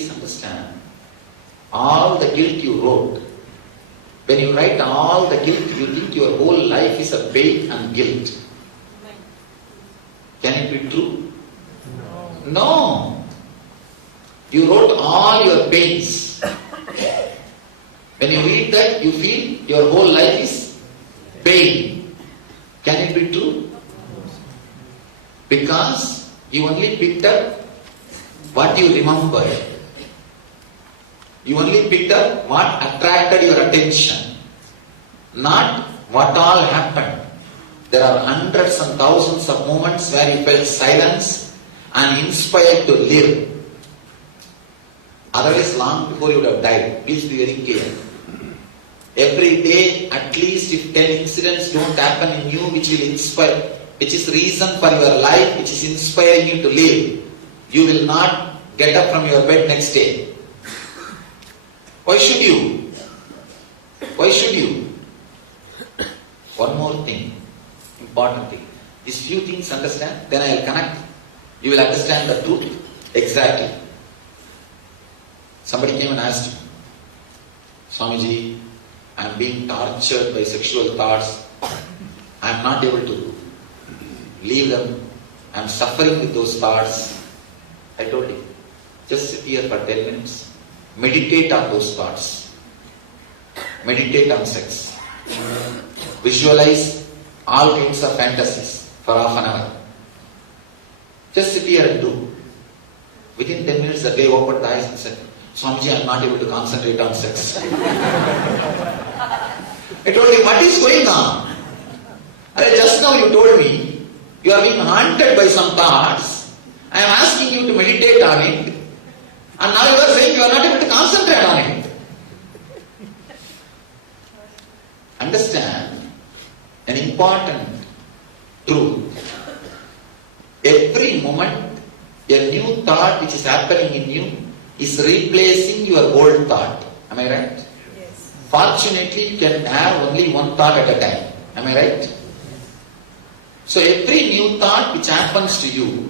Please understand, all the guilt you wrote, when you write all the guilt, you think your whole life is a pain and guilt. Can it be true? No. You wrote all your pains. When you read that, you feel your whole life is pain. Can it be true? Because you only picked up what you remember. You only picked up what attracted your attention, not what all happened. There are hundreds and thousands of moments where you felt silence and inspired to live. Otherwise, long before you would have died. Please be very careful. Every day, at least if 10 incidents don't happen in you which will inspire, which is reason for your life, which is inspiring you to live, you will not get up from your bed next day. Why should you? Why should you? One more thing, important thing. These few things understand, then I will connect. You will understand the truth exactly. Somebody came and asked me, Swamiji, I am being tortured by sexual thoughts. I am not able to leave them. I am suffering with those thoughts. I told him, just sit here for 10 minutes. Meditate on those thoughts. Meditate on sex. Visualize all kinds of fantasies for half an hour. Just sit here and do. Within 10 minutes, the guy opened the eyes and said, Swamiji, I am not able to concentrate on sex. I told him, what is going on? Just now you told me, you are being haunted by some thoughts. I am asking you to meditate on it. And now you are saying you are not able to concentrate on it. Understand an important truth. Every moment, a new thought which is happening in you is replacing your old thought. Am I right? Yes. Fortunately, you can have only one thought at a time. Am I right? So every new thought which happens to you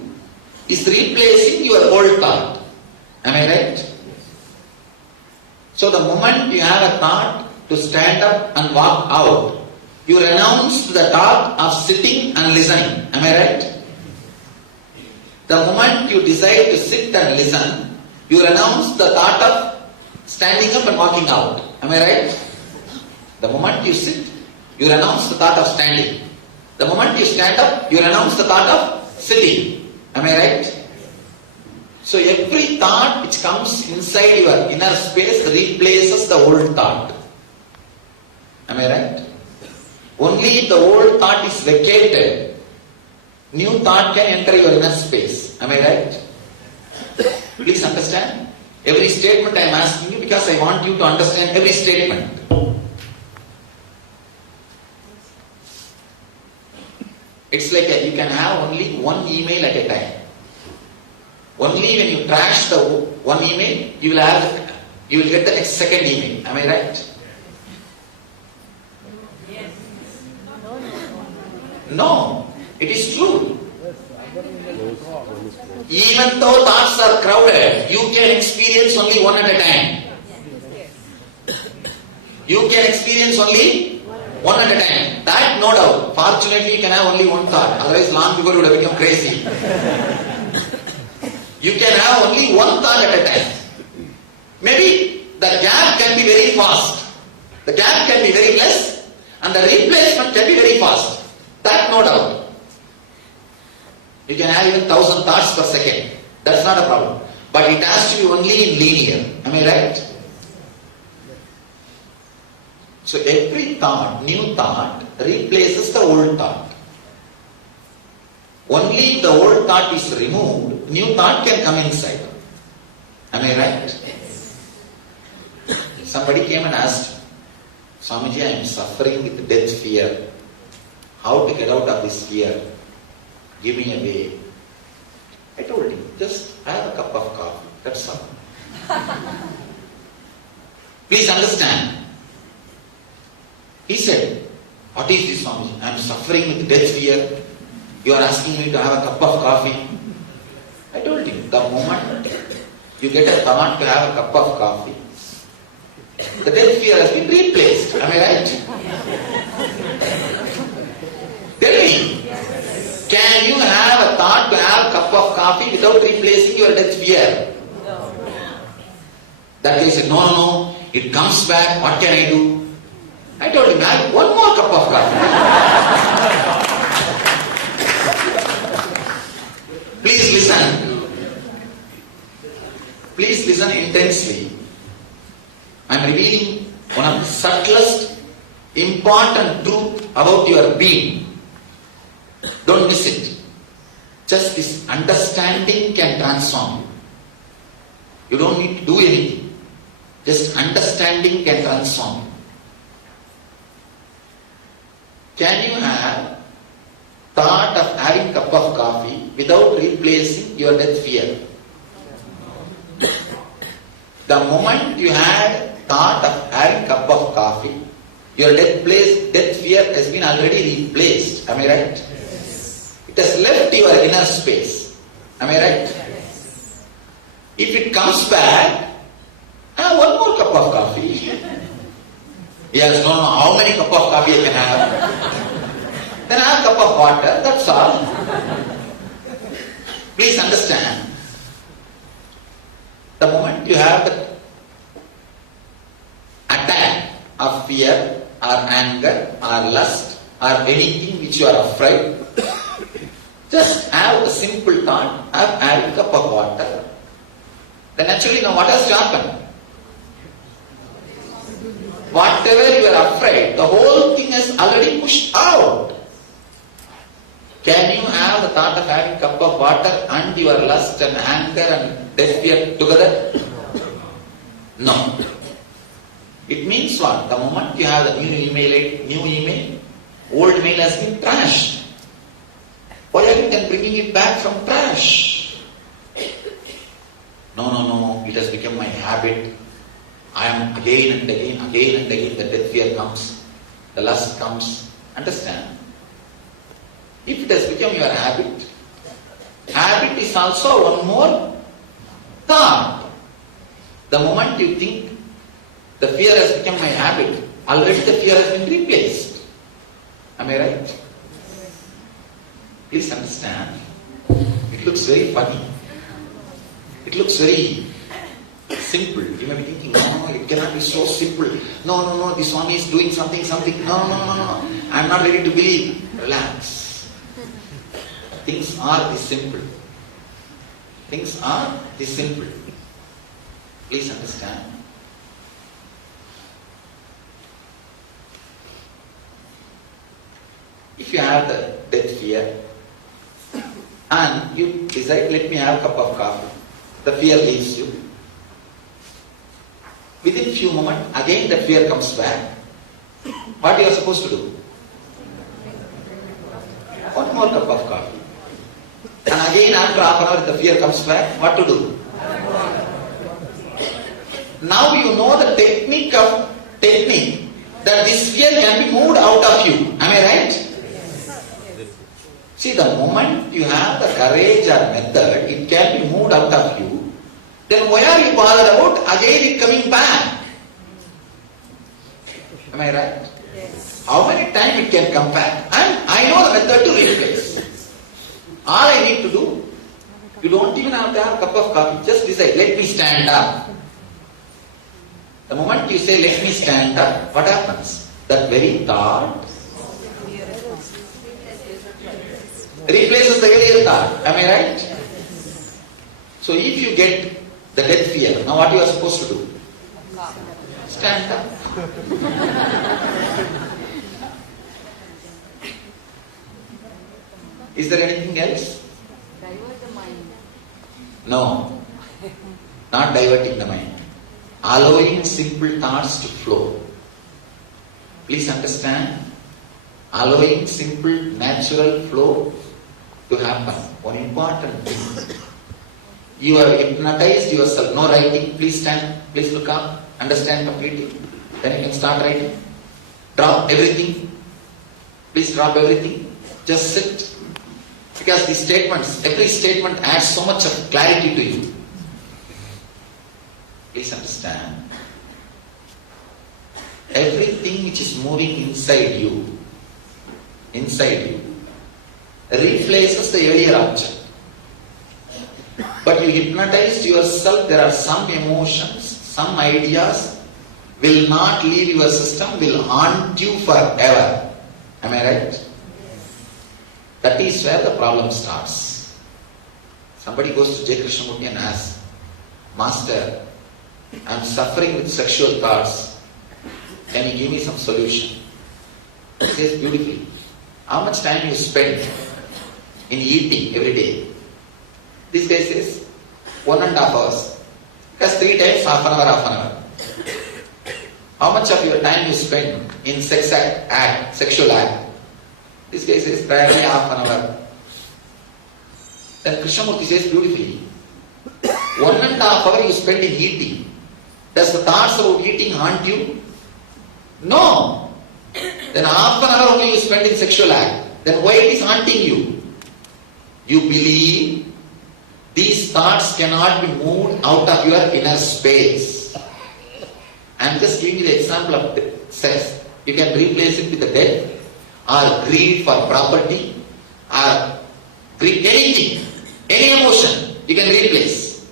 is replacing your old thought. Am I right? So the moment you have a thought to stand up and walk out, you renounce the thought of sitting and listening. Am I right? The moment you decide to sit and listen, you renounce the thought of standing up and walking out. Am I right? The moment you sit, you renounce the thought of standing. The moment you stand up, you renounce the thought of sitting. Am I right? So every thought which comes inside your inner space replaces the old thought. Am I right? Only if the old thought is vacated, new thought can enter your inner space. Am I right? Please understand. Every statement I am asking you because I want you to understand every statement. It's like you can have only one email at a time. Only when you trash the one email, you will get the next second email. Am I right? Yes. No, it is true. Even though thoughts are crowded, you can experience only one at a time. You can experience only one at a time. That no doubt. Fortunately, you can have only one thought. Otherwise, long before you would have become crazy. You can have only one thought at a time. Maybe the gap can be very fast. The gap can be very less, and the replacement can be very fast. That no doubt. You can have even 1,000 thoughts per second. That's not a problem. But it has to be only in linear. Am I right? So every thought, new thought, replaces the old thought. Only if the old thought is removed, new thought can come inside. Am I right? Somebody came and asked, Swamiji, I am suffering with death fear. How to get out of this fear? Give me a way. I told him, just have a cup of coffee. That's all. Please understand. He said, what is this, Swamiji? I am suffering with death fear. You are asking me to have a cup of coffee. I told him, the moment you get a thought to have a cup of coffee, the death fear has been replaced. Am I right? Tell me, can you have a thought to have a cup of coffee without replacing your death fear? That guy said, no, it comes back, what can I do? I told him, have one more cup of coffee. Please listen. Please listen intensely. I am revealing one of the subtlest, important truth about your being. Don't miss it. Just this understanding can transform you. You don't need to do anything. Just understanding can transform you. Can you have thought of having a cup of coffee without replacing your death fear? The moment you had thought of having a cup of coffee, your death fear has been already replaced. Am I right? Yes. It has left your inner space. Am I right? Yes. If it comes back, have one more cup of coffee. Yes, no, how many cup of coffee I can have? Then have a cup of water, that's all. Please understand. The moment you have the attack of fear or anger or lust or anything which you are afraid, just have a simple thought, have a cup of water. Then actually now what has to happen? Whatever you are afraid, the whole thing has already pushed out. Can you have the thought of having a cup of water and your lust and anger and death fear together? No. It means what? The moment you have the new email, old mail has been trashed. Why are you then bringing it back from trash? No, it has become my habit. I am again and again, the death fear comes, the lust comes. Understand? If it has become your habit is also one more thought. The moment you think the fear has become my habit, already the fear has been replaced. Am I right? Please understand. It looks very funny. It looks very simple. You may be thinking, no, it cannot be so simple. No, this Swami is doing something. No. I am not ready to believe. Relax. Things are this simple. Things are this simple. Please understand. If you have the death fear and you decide, let me have a cup of coffee, the fear leaves you. Within few moments, again the fear comes back. What you are supposed to do? One more cup of coffee. And again after half an hour, the fear comes back. What to do? Now you know the technique that this fear can be moved out of you. Am I right? See, the moment you have the courage or method, it can be moved out of you. Then why are you bothered about again it coming back? Am I right? Yes. How many times it can come back? And I know the method to replace. All I need to do, you don't even have to have a cup of coffee. Just decide, let me stand up. The moment you say, let me stand up, what happens? That very thought replaces the earlier thought. Am I right? So if you get the death fear, now what you are supposed to do? Stand up. Is there anything else? Divert the mind. No. Not diverting the mind. Allowing simple thoughts to flow. Please understand. Allowing simple, natural flow to happen. One important thing. You have hypnotized yourself. No writing. Please stand. Please look up. Understand completely. Then you can start writing. Drop everything. Please drop everything. Just sit. Because these statements, every statement adds so much of clarity to you. Please understand. Everything which is moving inside you, replaces the earlier object. But you hypnotized yourself, there are some emotions, some ideas will not leave your system, will haunt you forever. Am I right? That is where the problem starts. Somebody goes to J. Krishnamurti and asks, Master, I am suffering with sexual thoughts. Can you give me some solution? He says beautifully, how much time you spend in eating every day? This guy says 1.5 hours. Because 3 times half an hour. How much of your time you spend in sexual act? This guy says barely half an hour. Then Krishnamurti says beautifully, 1.5 hour you spend in eating. Does the thoughts about eating haunt you? No. Then half an hour only you spend in sexual act. Then why it is haunting you? You believe these thoughts cannot be moved out of your inner space. I am just giving you the example of sex. You can replace it with the death, or greed for property, or greed, anything, any emotion you can replace.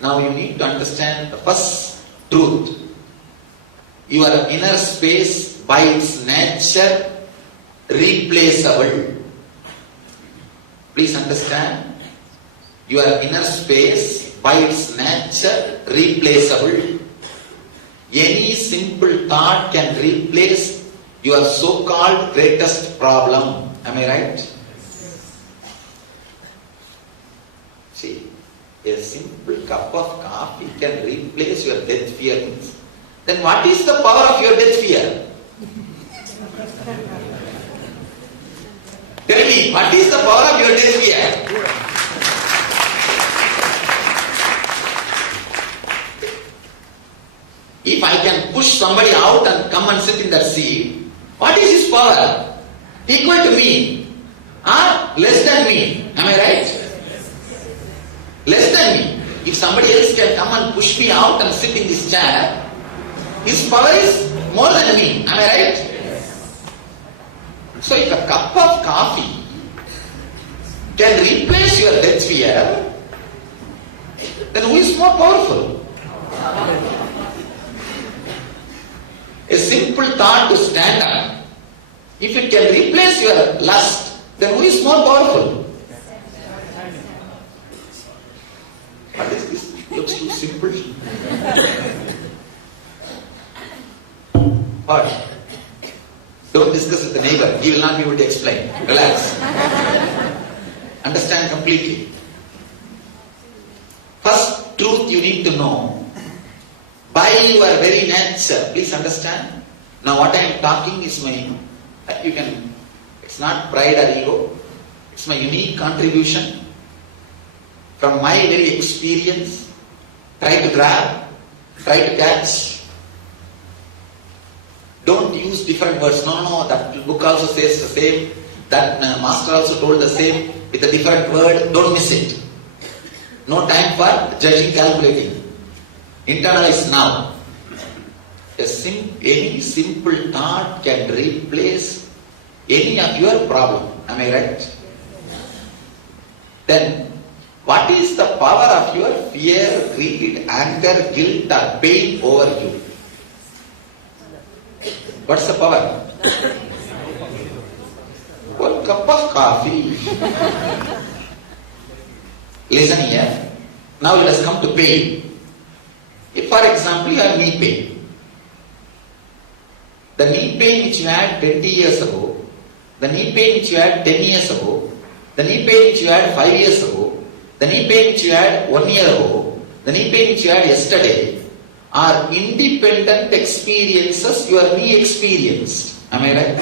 Now you need to understand the first truth. Your inner space by its nature replaceable. Please understand, your inner space by its nature replaceable. Any simple thought can replace your so-called greatest problem. Am I right? See, a simple cup of coffee can replace your death fear. Then what is the power of your death fear? Tell me, what is the power of your death fear? If I can push somebody out and come and sit in that seat, what is his power? Equal to me, or less than me? Am I right? Less than me. If somebody else can come and push me out and sit in this chair, his power is more than me. Am I right? So if a cup of coffee can replace your death fear, then who is more powerful? A simple thought to stand up, if it can replace your lust, then who is more powerful? What is this? It looks too simple. What? Don't discuss with the neighbor. He will not be able to explain. Relax. Understand completely. First truth you need to know. By your very nature, please understand. Now what I am talking is it's not pride or ego. It's my unique contribution from my very experience. Try to grab, try to catch. Don't use different words. No, that book also says the same. That master also told the same with a different word. Don't miss it. No time for judging, calculating. Internalize now. Any simple thought can replace any of your problem. Am I right? Then, what is the power of your fear, greed, anger, guilt or pain over you? What's the power? 1 cup of coffee. Listen here. Now let us come to pain. If for example you have knee pain. The knee pain which you had 20 years ago, the knee pain which you had 10 years ago, the knee pain which you had 5 years ago, the knee pain which you had 1 year ago, the knee pain which you had yesterday, are independent experiences your knee experienced. Am I right?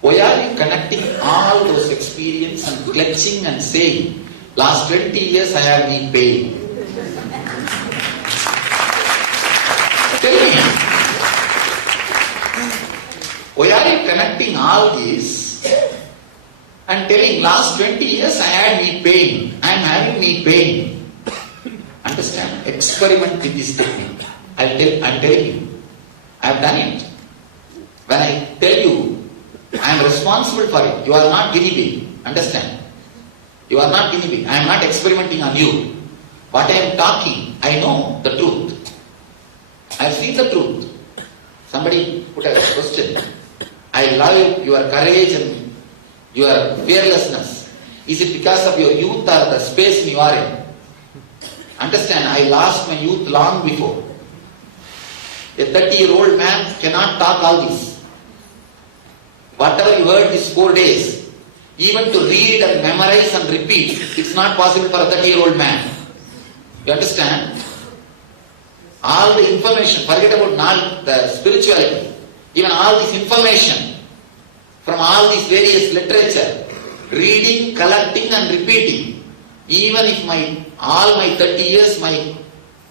Why are you connecting all those experiences and clutching and saying, last 20 years I have knee pain? Tell me. Why are you connecting all this and telling last 20 years I had knee pain, I am having knee pain? experiment with this technique. I'm telling you. I've done it. When I tell you, I am responsible for it. You are not guinea pig. Understand? You are not guinea pig. I am not experimenting on you. What I am talking, I know the truth. I have seen the truth. Somebody put a question. I love your courage and your fearlessness. Is it because of your youth or the space you are in? Understand, I lost my youth long before. A 30-year-old man cannot talk all this. Whatever you heard these 4 days, even to read and memorize and repeat, it's not possible for a 30-year-old man. You understand? All the information, forget about not the spirituality, even all this information from all these various literature, reading, collecting and repeating, even if all my 30 years, my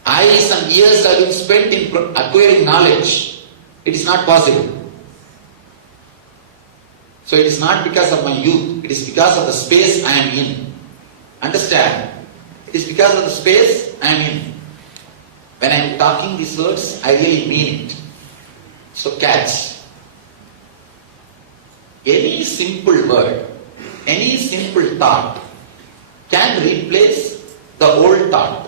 eyes and ears have been spent in acquiring knowledge, it is not possible. So it is not because of my youth, it is because of the space I am in. Understand? It is because of the space I am in. When I am talking these words, I really mean it. So catch. Any simple word, any simple thought can replace the old thought.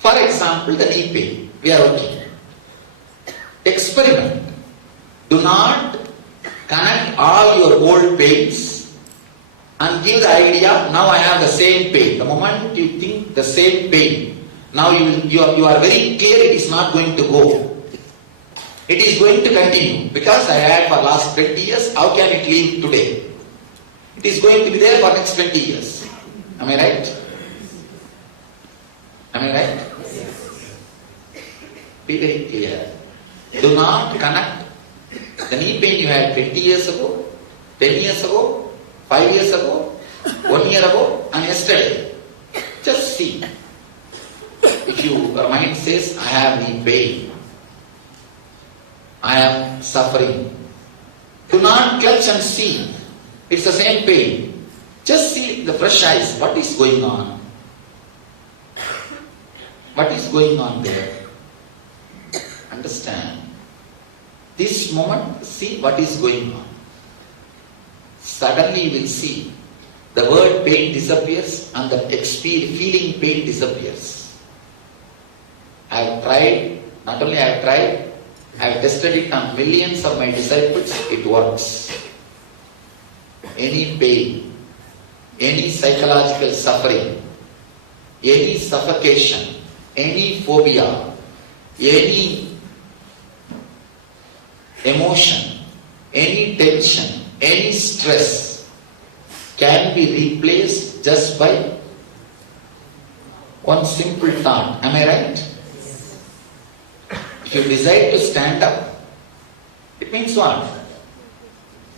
For example, the knee pain. We are working. Experiment. Do not connect all your old pains and give the idea, now I have the same pain. The moment you think the same pain, now you are very clear it is not going to go. It is going to continue. Because I had for last 20 years, how can it leave today? It is going to be there for next 20 years. Am I right? Am I right? Be very clear. Do not connect the knee pain you had 20 years ago, 10 years ago, 5 years ago, 1 year ago, and yesterday. Just see. If your mind says, I have knee pain, I am suffering, do not clutch and see. It's the same pain. Just see the fresh eyes. What is going on? What is going on there? Understand. This moment, see what is going on. Suddenly you will see the word pain disappears and the feeling pain disappears. I have tried, not only I have tried, I have tested it on millions of my disciples, it works. Any pain, any psychological suffering, any suffocation, any phobia, any emotion, any tension, any stress can be replaced just by one simple thought. Am I right? If you decide to stand up, it means what?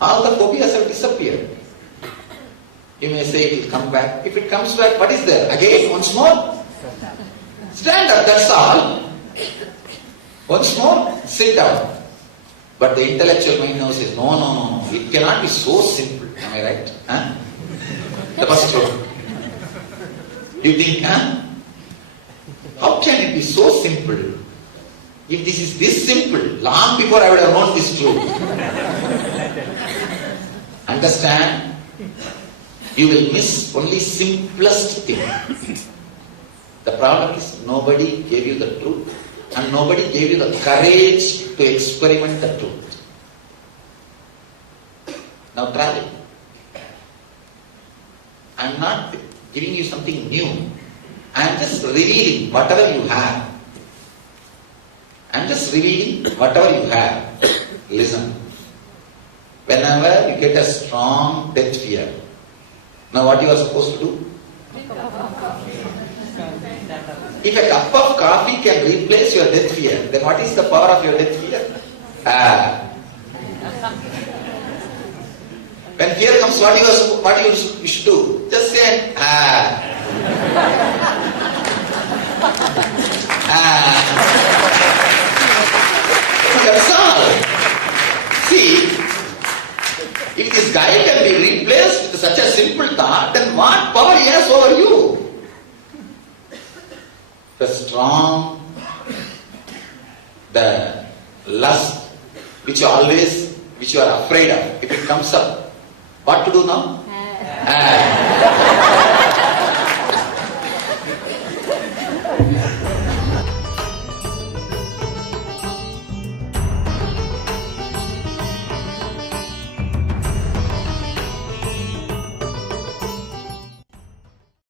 All the phobias have disappeared. You may say it will come back. If it comes back, what is there? Again, once more? Stand up, that's all. Once more, sit down. But the intellectual mind now says, no. It cannot be so simple. Am I right? Huh? The first one. Do you think, how can it be so simple? If this is this simple, long before I would have known this truth. Understand? You will miss only simplest thing. The problem is nobody gave you the truth and nobody gave you the courage to experiment the truth. Now try it. I am not giving you something new. I am just revealing whatever you have. I am just revealing whatever you have. Listen. Whenever you get a strong death fear, now what you are supposed to do? If a cup of coffee can replace your death fear, then what is the power of your death fear? When fear comes, what you should do? Just say, That's all. See, if this guy can be replaced with such a simple thought, then what power he has over you? the strong, the lust, which you are afraid of, if it comes up, what to do now?